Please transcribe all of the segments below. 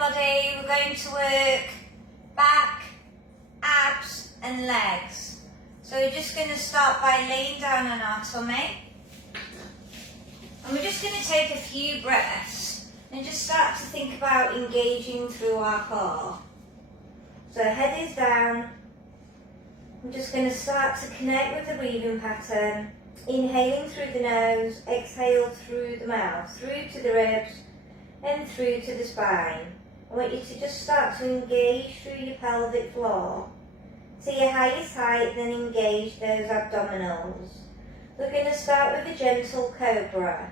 everybody, we're going to work back, abs and legs. So we're just going to start by laying down on our tummy. And we're just going to take a few breaths and just start to think about engaging through our core. So head is down. I'm just going to start to connect with the breathing pattern. Inhaling through the nose, exhale through the mouth, through to the ribs and through to the spine. I want you to just start to engage through your pelvic floor to your highest height, then engage those abdominals. We're going to start with a gentle cobra.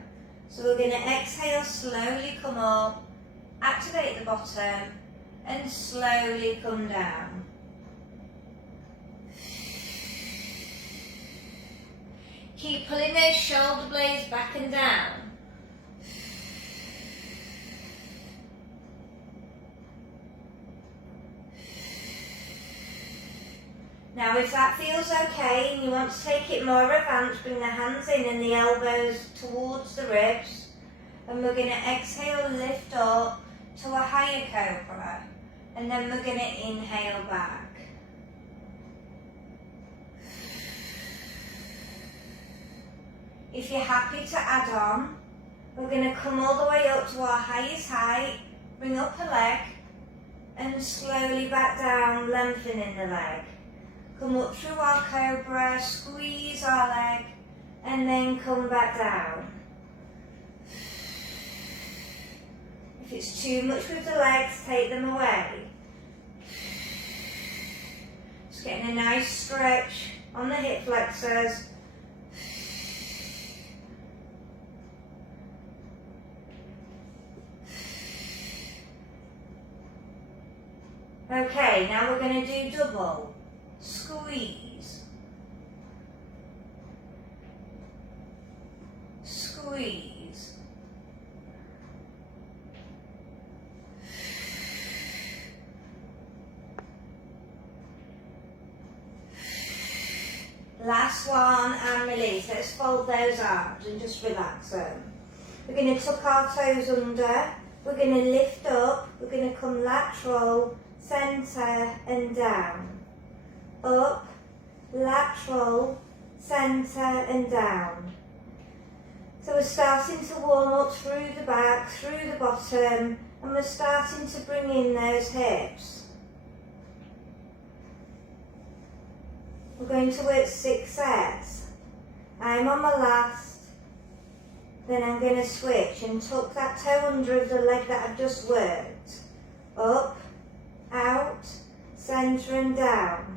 So we're going to exhale, slowly come up, activate the bottom and slowly come down. Keep pulling those shoulder blades back and down. Now if that feels okay and you want to take it more advanced, bring the hands in and the elbows towards the ribs. And we're going to exhale, lift up to a higher cobra. And then we're going to inhale back. If you're happy to add on, we're going to come all the way up to our highest height, bring up a leg and slowly back down, lengthening the leg. Come up through our cobra, squeeze our leg and then come back down. If it's too much with the legs, take them away. Just getting a nice stretch on the hip flexors. Okay, now we're going to do double. Squeeze. Squeeze. Last one and release. Let's fold those arms and just relax them. We're going to tuck our toes under. We're going to lift up. We're going to come lateral, centre and down. Up, lateral, centre and down. So we're starting to warm up through the back, through the bottom, and we're starting to bring in those hips. We're going to work 6 sets. I'm on my last, then I'm going to switch and tuck that toe under of the leg that I've just worked. Up, out, centre and down.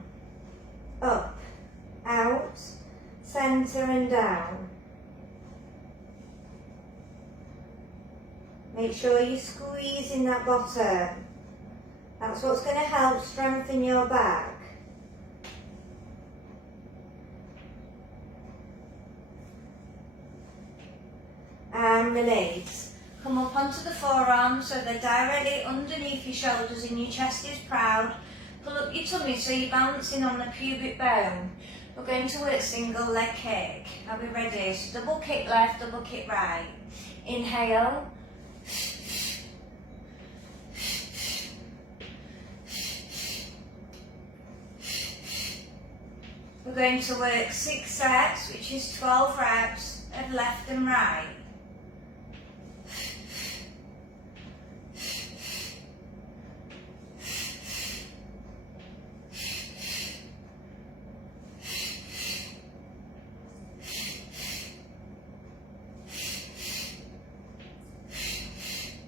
Up, out, centre and down. Make sure you squeeze in that bottom. That's what's going to help strengthen your back. And release. Come up onto the forearms so they're directly underneath your shoulders and your chest is proud. Pull up your tummy so you're balancing on the pubic bone. We're going to work single leg kick. Are we ready? So double kick left, double kick right. Inhale. We're going to work 6 sets, which is 12 reps of left and right.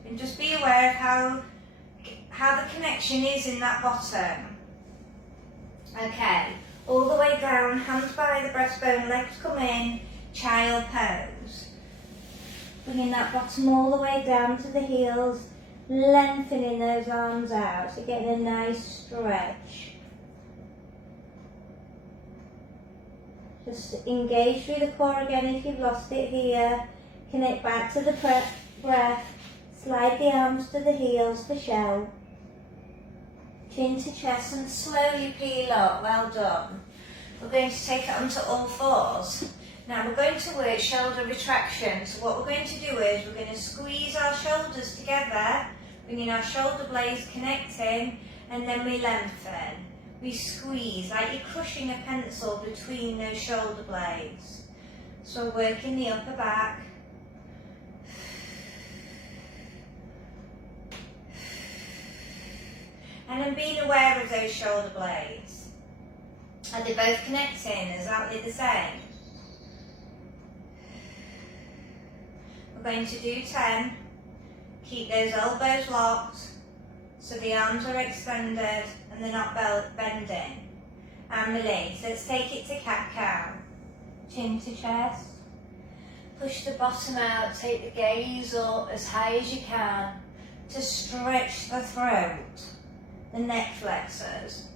And just be aware of how the connection is in that bottom. Okay, all the way down, hands by the breastbone, legs come in, child pose. Bringing that bottom all the way down to the heels, lengthening those arms out, so getting a nice stretch. Just engage through the core again if you've lost it here. Connect back to the breath. Slide the arms to the heels for shell. Chin to chest and slowly peel up. Well done. We're going to take it onto all fours. Now we're going to work shoulder retraction. So what we're going to do is we're going to squeeze our shoulders together bringing our shoulder blades connecting, and then we lengthen. We squeeze like you're crushing a pencil between those shoulder blades. So working the upper back. And then being aware of those shoulder blades. Are they both connecting exactly the same? We're going to do 10. Keep those elbows locked so the arms are extended and they're not bending. And release. Let's take it to cat-cow. Chin to chest. Push the bottom out, take the gaze up as high as you can to stretch the throat, the neck flexors.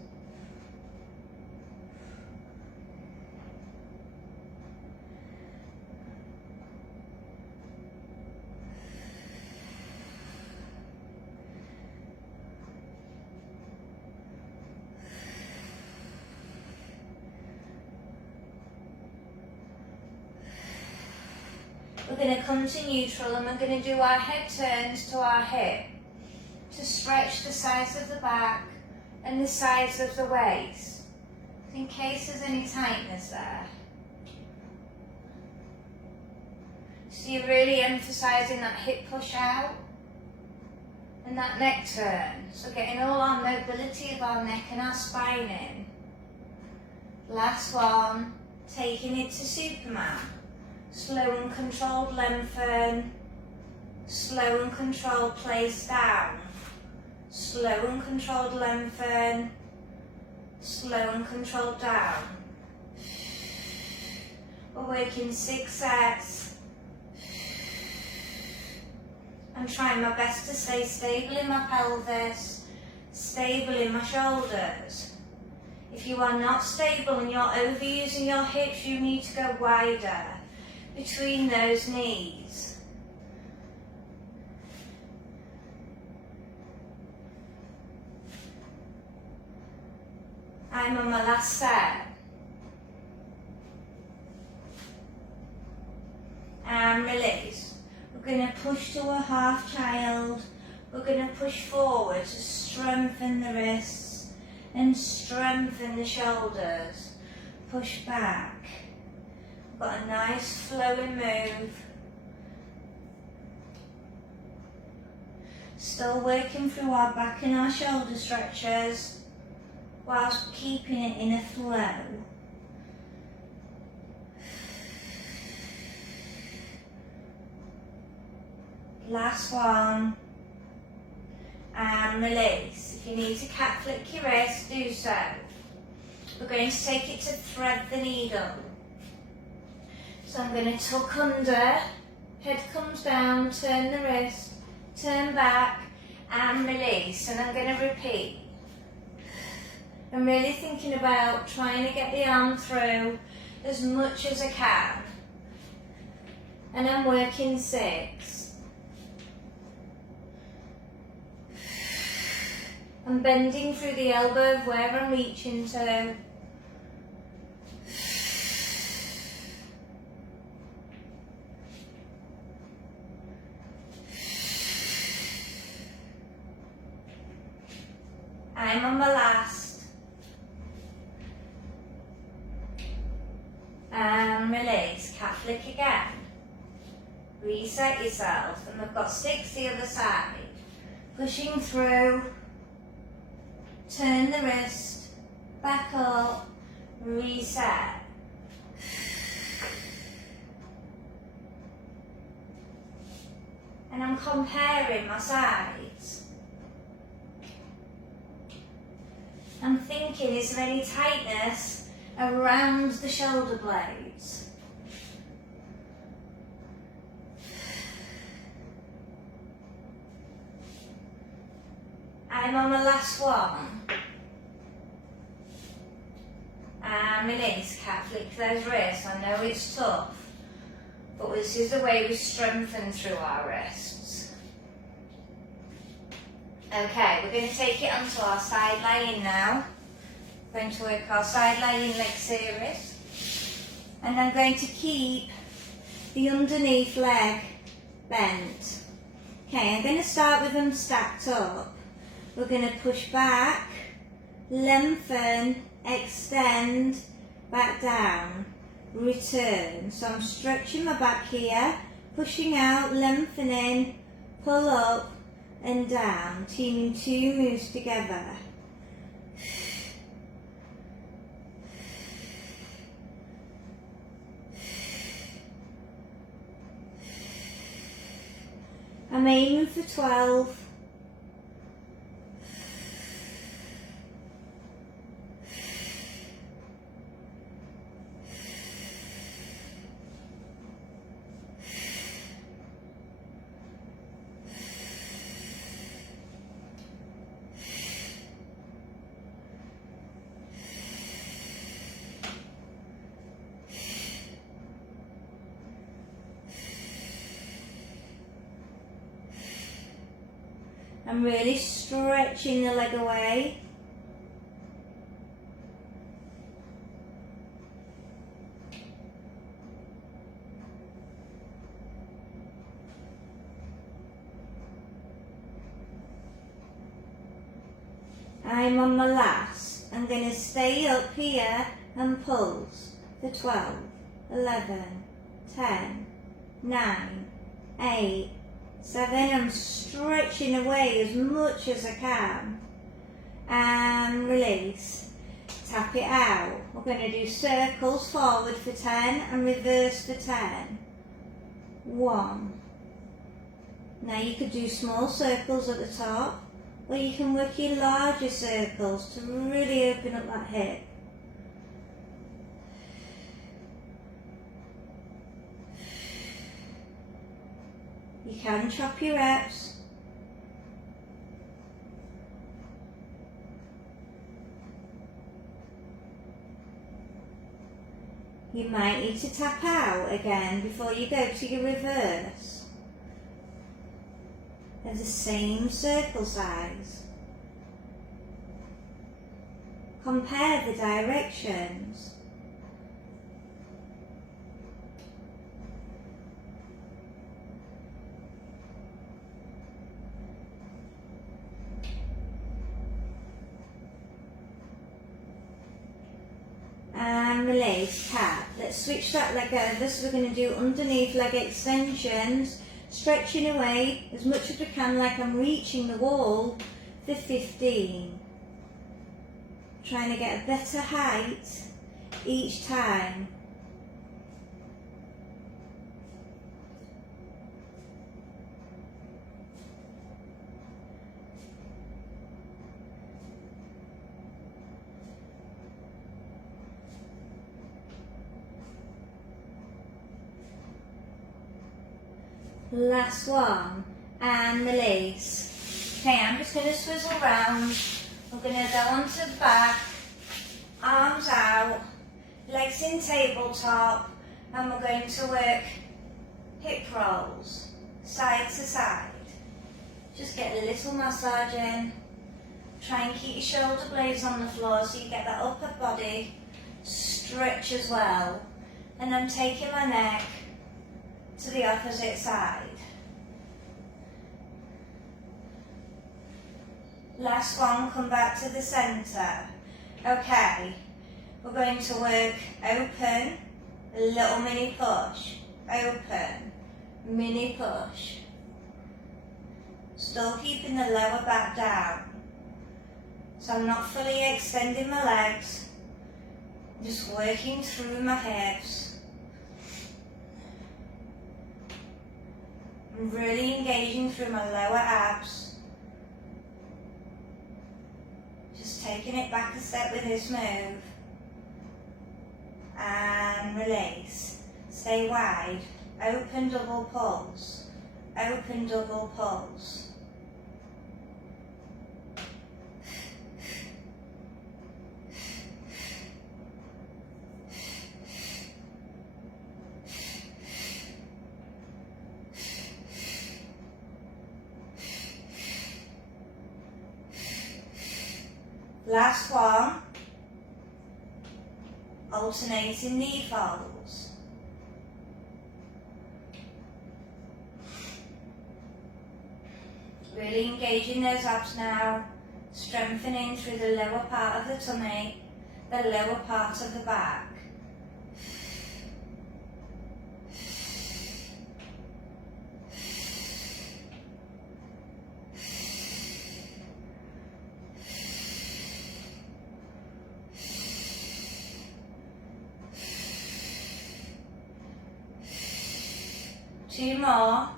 We're going to come to neutral and we're going to do our head turns to our hip to stretch the sides of the back and the sides of the waist, in case there's any tightness there. So you're really emphasising that hip push out and that neck turn. So getting all our mobility of our neck and our spine in. Last one, taking it to Superman. Slow and controlled lengthen, slow and controlled place down, slow and controlled lengthen, slow and controlled down. We're working 6 sets. I'm trying my best to stay stable in my pelvis, stable in my shoulders. If you are not stable and you're overusing your hips, you need to go wider between those knees. I'm on my last set. And release. We're going to push to a half child. We're going to push forward to strengthen the wrists and strengthen the shoulders. Push back. Got a nice flowing move. Still working through our back and our shoulder stretches whilst keeping it in a flow. Last one. And release. If you need to cat flick your wrist, do so. We're going to take it to thread the needle. So I'm going to tuck under, head comes down, turn the wrist, turn back and release, and I'm going to repeat. I'm really thinking about trying to get the arm through as much as I can, and I'm working 6. I'm bending through the elbow of where I'm reaching to. I'm on my last. And release, cat flick again. Reset yourself, and we've got 6 the other side. Pushing through, turn the wrist, back up, reset. And I'm comparing my sides. I'm thinking, is there any tightness around the shoulder blades? I'm on the last one. And release, cat flick those wrists. I know it's tough, but this is the way we strengthen through our wrists. Okay, we're going to take it onto our side lying now. We're going to work our side lying leg series. And I'm going to keep the underneath leg bent. Okay, I'm going to start with them stacked up. We're going to push back, lengthen, extend, back down, return. So I'm stretching my back here, pushing out, lengthening, pull up and down, teaming 2 moves together. I'm aiming for 12. I'm really stretching the leg away. I'm on my last. I'm going to stay up here and pulse for 12, 11, 10, 9, 8, 7. I'm stretching away as much as I can. And release. Tap it out. We're going to do circles forward for 10 and reverse for 10. 1. Now you could do small circles at the top, or you can work your larger circles to really open up that hip. You can chop your reps. You might need to tap out again before you go to your reverse. They're the same circle size. Compare the directions. And release, tap. Let's switch that leg over, so we're going to do underneath leg extensions, stretching away as much as we can like I'm reaching the wall for 15. Trying to get a better height each time. Last one, and release. Okay, I'm just going to swizzle round. We're going to go onto the back, arms out, legs in tabletop, and we're going to work hip rolls, side to side. Just get a little massage in. Try and keep your shoulder blades on the floor so you get that upper body stretch as well. And I'm taking my neck to the opposite side. Last one, come back to the centre. Okay, we're going to work open, a little mini push, open, mini push. Still keeping the lower back down. So I'm not fully extending my legs, just working through my hips. I'm really engaging through my lower abs. Just taking it back a step with this move. And release. Stay wide. Open double pulse. Open double pulse. Last one, alternating knee folds. Really engaging those abs now, strengthening through the lower part of the tummy, the lower part of the back. Two more.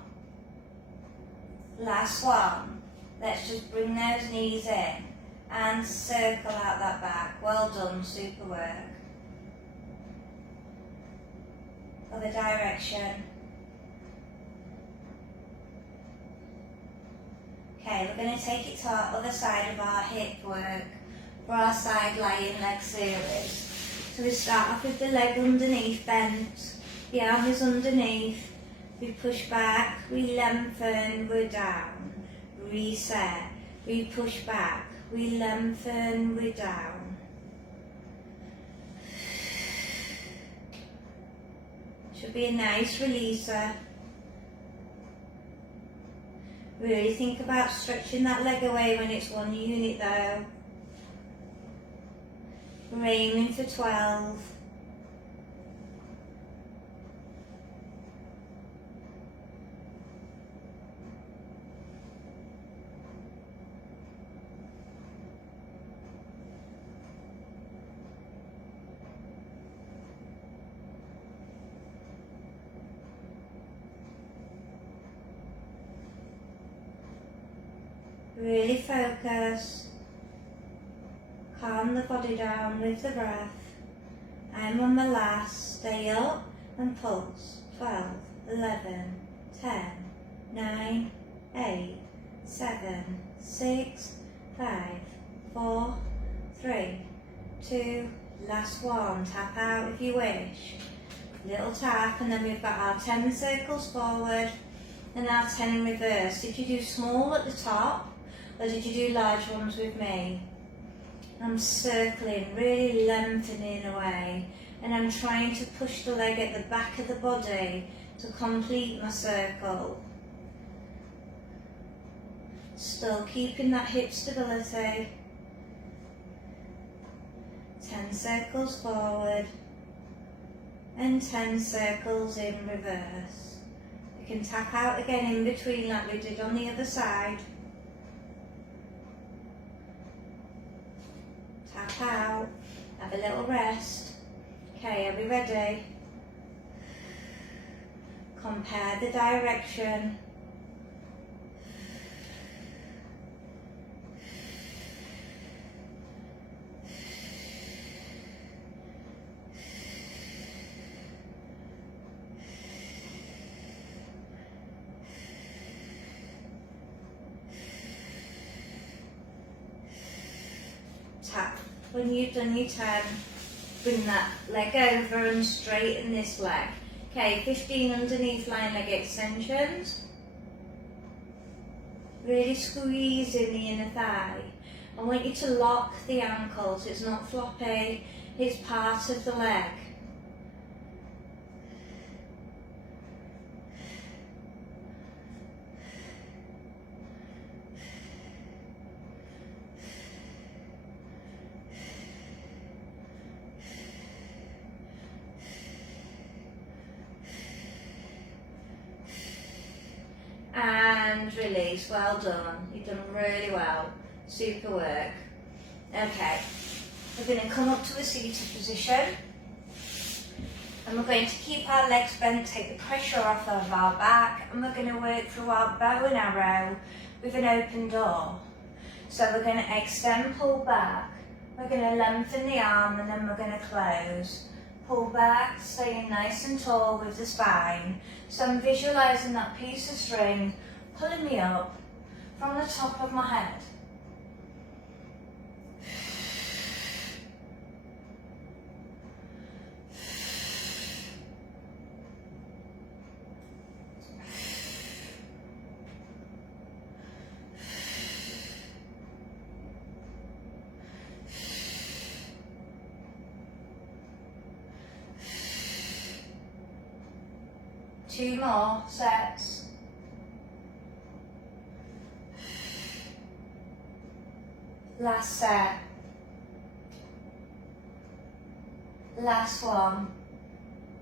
Last one. Let's just bring those knees in and circle out that back. Well done, super work. Other direction. Okay, we're going to take it to our other side of our hip work for our side lying leg series. So we start off with the leg underneath bent, the arm is underneath, we push back, we lengthen, we're down, reset, we push back, we lengthen, we're down. Should be a nice releaser. Really think about stretching that leg away when it's one unit though. We're aiming for 12. Really focus. Calm the body down with the breath. I'm on my last. Stay up and pulse. 12, 11, 10, 9, 8, 7, 6, 5, 4, 3, 2, last one. Tap out if you wish. Little tap, and then we've got our 10 circles forward and our 10 in reverse. Did you do small at the top, or did you do large ones with me? I'm circling, really lengthening away, and I'm trying to push the leg at the back of the body to complete my circle. Still keeping that hip stability. 10 circles forward and 10 circles in reverse. We can tap out again in between like we did on the other side. Tap out, have a little rest. Okay, are we ready? Compare the direction. Tap. When you've done your 10, bring that leg over and straighten this leg. Okay, 15 underneath lying leg extensions. Really squeeze in the inner thigh. I want you to lock the ankles. It's not floppy, it's part of the leg. And release, well done. You've done really well. Super work. Okay, we're going to come up to a seated position. And we're going to keep our legs bent, take the pressure off of our back, and we're going to work through our bow and arrow with an open door. So we're going to extend, pull back. We're going to lengthen the arm, and then we're going to close. Pull back, staying nice and tall with the spine. So I'm visualising that piece of string pulling me up from the top of my head. Two more sets. Last set. Last one.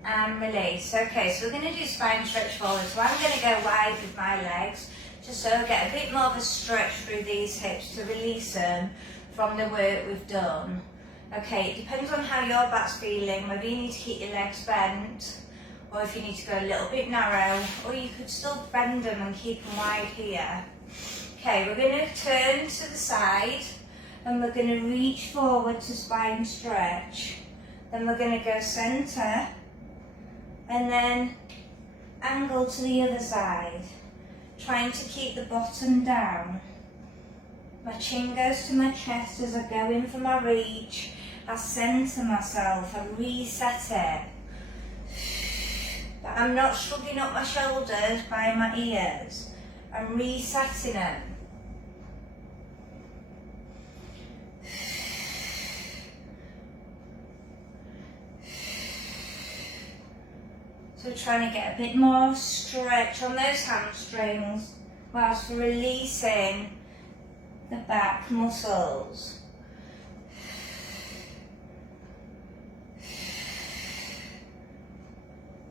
And release. Okay, so we're going to do spine stretch forward. So I'm going to go wide with my legs, just so I get a bit more of a stretch through these hips to release them from the work we've done. Okay, it depends on how your back's feeling, whether you need to keep your legs bent, or if you need to go a little bit narrow, or you could still bend them and keep them wide here. Okay, we're going to turn to the side, and we're going to reach forward to spine stretch. Then we're going to go centre, and then angle to the other side, trying to keep the bottom down. My chin goes to my chest as I go in for my reach. I centre myself, I reset it. But I'm not shrugging up my shoulders by my ears. I'm resetting them. So trying to get a bit more stretch on those hamstrings whilst releasing the back muscles.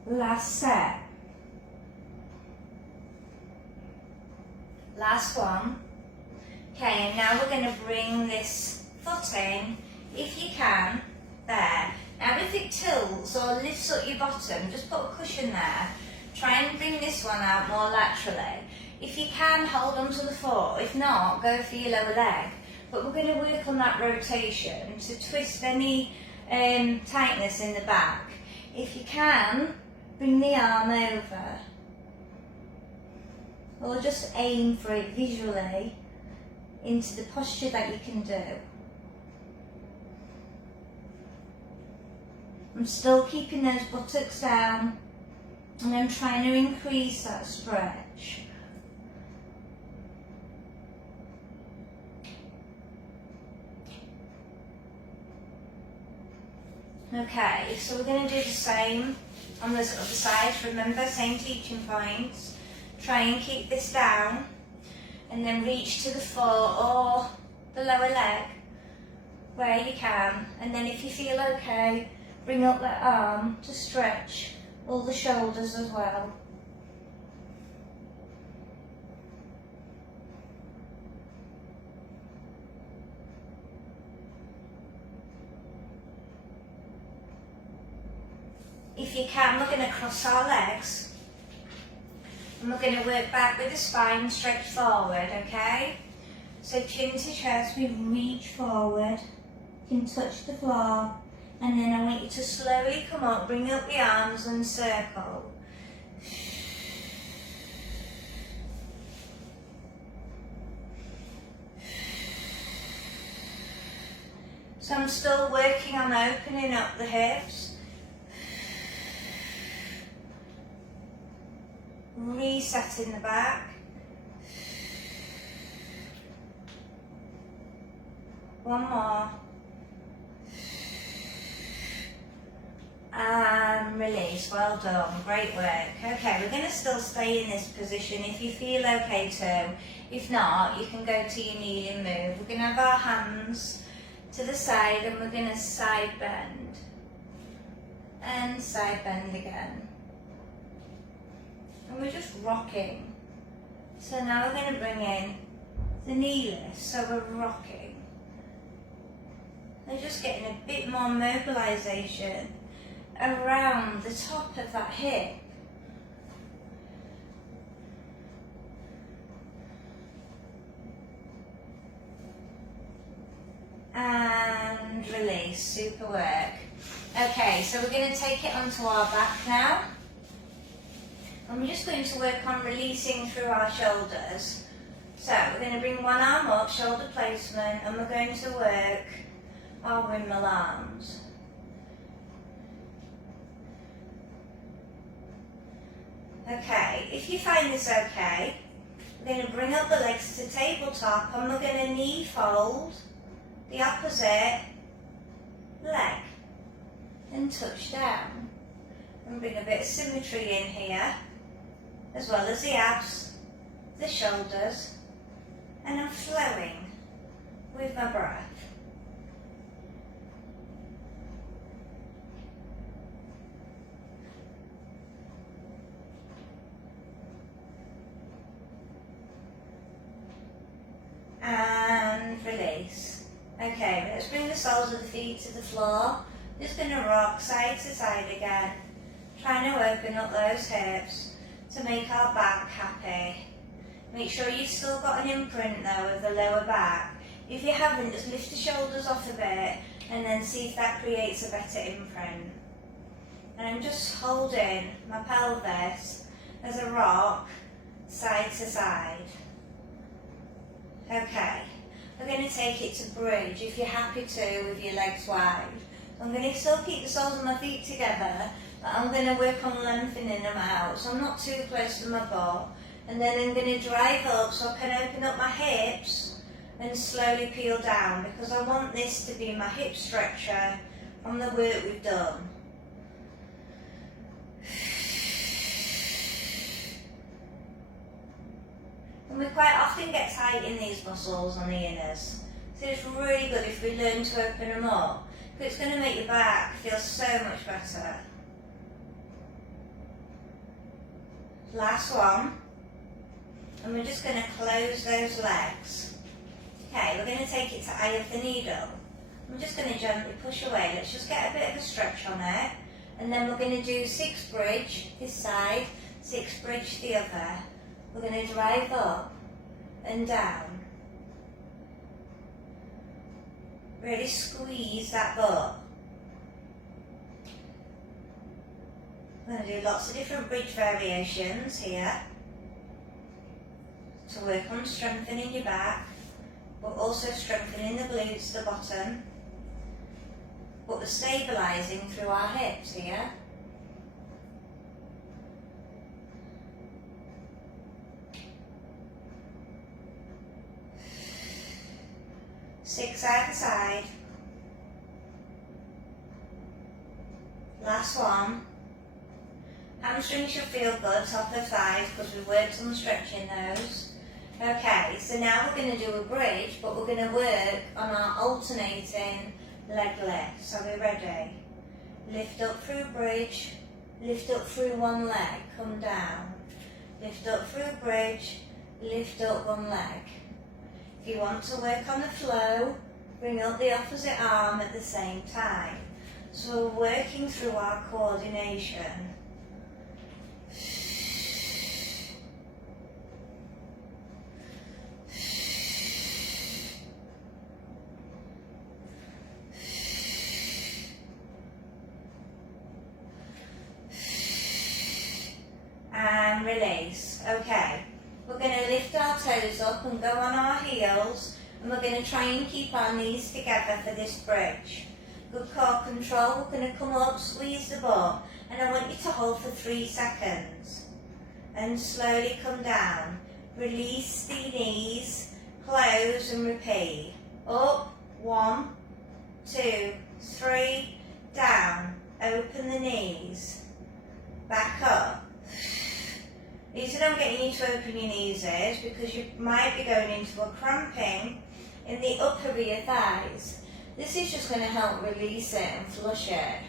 Last set. Last one. Okay, and now we're going to bring this foot in, if you can, there. Now if it tilts or lifts up your bottom, just put a cushion there. Try and bring this one out more laterally. If you can, hold onto the foot. If not, go for your lower leg. But we're going to work on that rotation to twist any tightness in the back. If you can, bring the arm over. Or just aim for it visually into the posture that you can do. I'm still keeping those buttocks down, and I'm trying to increase that stretch. Okay, so we're going to do the same on this other side. Remember, same teaching points. Try and keep this down, and then reach to the foot or the lower leg where you can, and then if you feel okay, bring up that arm to stretch all the shoulders as well. If you can, we're going to cross our legs, and we're going to work back with the spine stretched forward, okay? So chin to chest, we reach forward, you can touch the floor, and then I want you to slowly come up, bring up the arms and circle. So I'm still working on opening up the hips. Resetting the back. One more. And release. Well done. Great work. Okay, we're going to still stay in this position if you feel okay to. If not, you can go to your kneeling move. We're going to have our hands to the side, and we're going to side bend. And side bend again. And we're just rocking. So now we're going to bring in the knee lift. So we're rocking. We're just getting a bit more mobilization around the top of that hip. And release. Super work. Okay, so we're going to take it onto our back now. And we're just going to work on releasing through our shoulders. So we're going to bring one arm up, shoulder placement, and we're going to work our windmill arms. Okay, if you find this okay, we're going to bring up the legs to tabletop, and we're going to knee fold the opposite leg and touch down. And bring a bit of symmetry in here, as well as the abs, the shoulders, and I'm flowing with my my breath. And release. Okay, let's bring the soles of the feet to the floor. Just going to rock side to side again, trying to open up those hips to make our back happy. Make sure you've still got an imprint though of the lower back. If you haven't, just lift the shoulders off a bit and then see if that creates a better imprint. And I'm just holding my pelvis as a rock, side to side. Okay, we're going to take it to bridge if you're happy to with your legs wide. I'm going to still keep the soles of my feet together, but I'm going to work on lengthening them out so I'm not too close to my butt. And then I'm going to drive up so I can open up my hips and slowly peel down, because I want this to be my hip stretcher from the work we've done. And we quite often get tight in these muscles on the inners, so it's really good if we learn to open them up, because it's going to make your back feel so much better. Last one, and we're just going to close those legs. Okay, we're going to take it to eye of the needle. I'm just going to gently push away. Let's just get a bit of a stretch on it, and then we're going to do 6 bridge this side, 6 bridge the other. We're going to drive up and down. Really squeeze that butt. We're going to do lots of different bridge variations here to work on strengthening your back, but also strengthening the glutes, the bottom, but we're stabilising through our hips here. Six side to side. Last one. Hamstrings should feel good, top of thighs, because we've worked on stretching those. Okay, so now we're going to do a bridge, but we're going to work on our alternating leg lift. So we're ready. Lift up through bridge, lift up through one leg, come down. Lift up through bridge, lift up one leg. If you want to work on the flow, bring up the opposite arm at the same time. So we're working through our coordination. And release. Okay. We're going to lift our toes up and go on our heels, and we're going to try and keep our knees together for this bridge. Good core control. We're going to come up, squeeze the butt, and I want you to hold for 3 seconds. And slowly come down. Release the knees, close and repeat. Up, 1, 2, 3, down. Open the knees. Back up. The reason I'm getting you to open your knees is because you might be going into a cramping in the upper rear thighs. This is just going to help release it and flush it.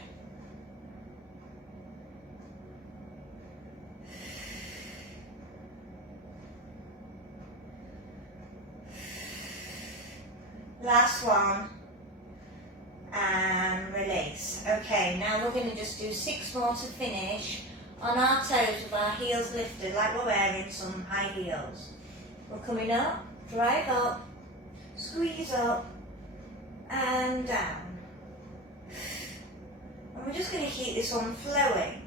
Last one. And release. Okay, now we're going to just do 6 more to finish. On our toes with our heels lifted, like we're wearing some high heels. We're coming up, drive up, squeeze up, and down. And we're just going to keep this one flowing.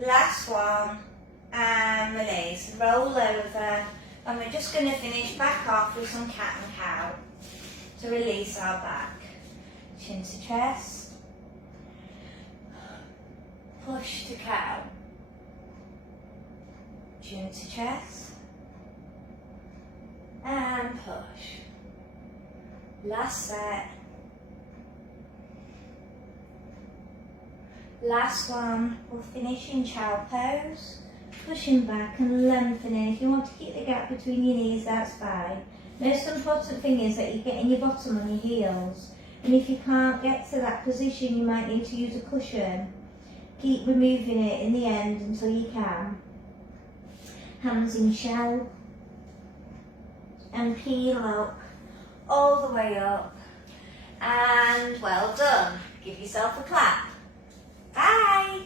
Last one, and release. Roll over. And we're just going to finish back off with some cat and cow to release our back. Chin to chest. Push to cow. Chin to chest. And push. Last set. Last one, we'll finish in child pose. Pushing back and lengthening. If you want to keep the gap between your knees, that's fine. Most important thing is that you're getting your bottom on your heels. And if you can't get to that position, you might need to use a cushion. Keep removing it in the end until you can. Hands in shell. And peel up, all the way up. And well done. Give yourself a clap. Bye.